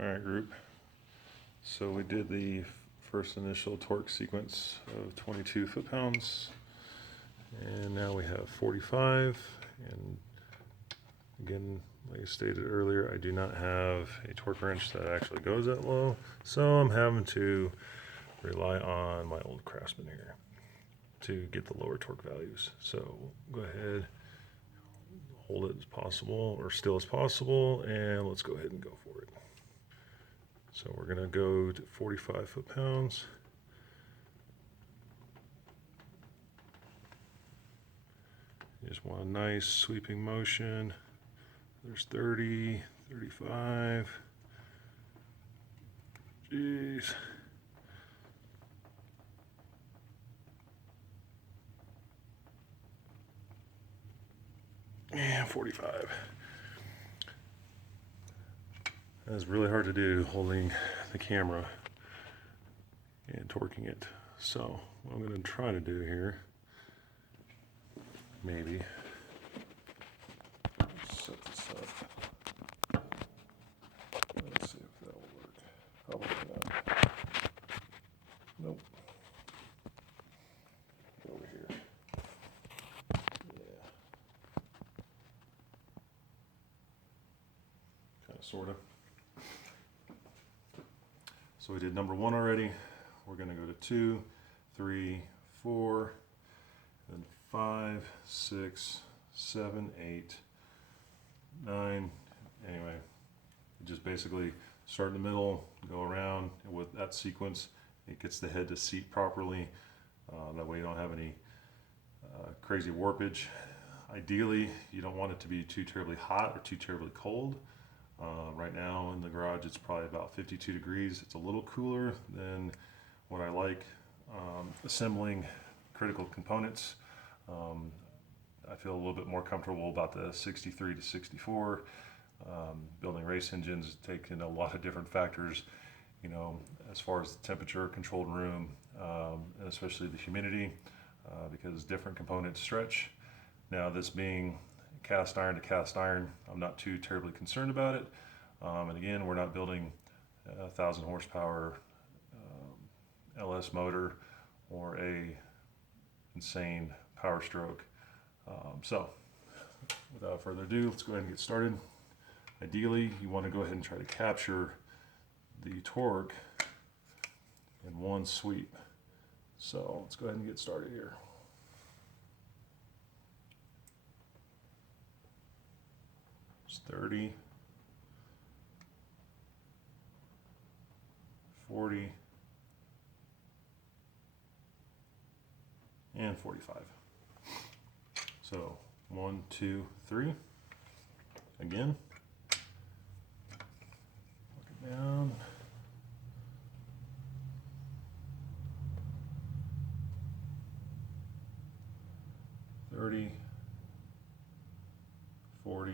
Alright group, so we did the first initial torque sequence of 22 foot-pounds, and now we have 45, and again, like I stated earlier, I do not have a torque wrench that actually goes that low, so I'm having to rely on my old Craftsman here to get the lower torque values. So go ahead, hold it as possible, or still as possible, and let's go ahead and go for it. So we're gonna go to 45 foot-pounds. You just want a nice sweeping motion. There's 30, 35. Jeez. And 45. That's really hard to do, holding the camera and torquing it. So what I'm going to try to do here, maybe, set this up. Let's see if that will work. Probably not. Nope. Go over here. Yeah. Kind of, sort of. So we did number 1 already. We're going to go to 2, 3, 4, then 5, 6, 7, 8, 9. Anyway, just basically start in the middle, go around, and with that sequence, it gets the head to seat properly. That way you don't have any crazy warpage. Ideally, you don't want it to be too terribly hot or too terribly cold. Right now in the garage it's probably about 52 degrees. It's a little cooler than what I like. Assembling critical components, I feel a little bit more comfortable about the 63 to 64. Building race engines take in a lot of different factors, you know, as far as the temperature, controlled room, and especially the humidity, because different components stretch. Now, this being cast iron to cast iron, I'm not too terribly concerned about it. And again, we're not building a 1,000 horsepower LS motor or a insane power stroke. So without further ado, let's go ahead and get started. Ideally, you want to go ahead and try to capture the torque in one sweep. So let's go ahead and get started here. It's 30, 40, and 45. So 1, 2, 3. Again. Look it down. $30, 40.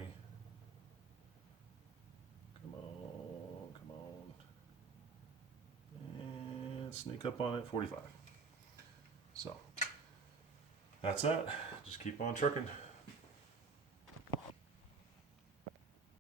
Come on, come on. And sneak up on it, 45. So that's that. Just keep on trucking.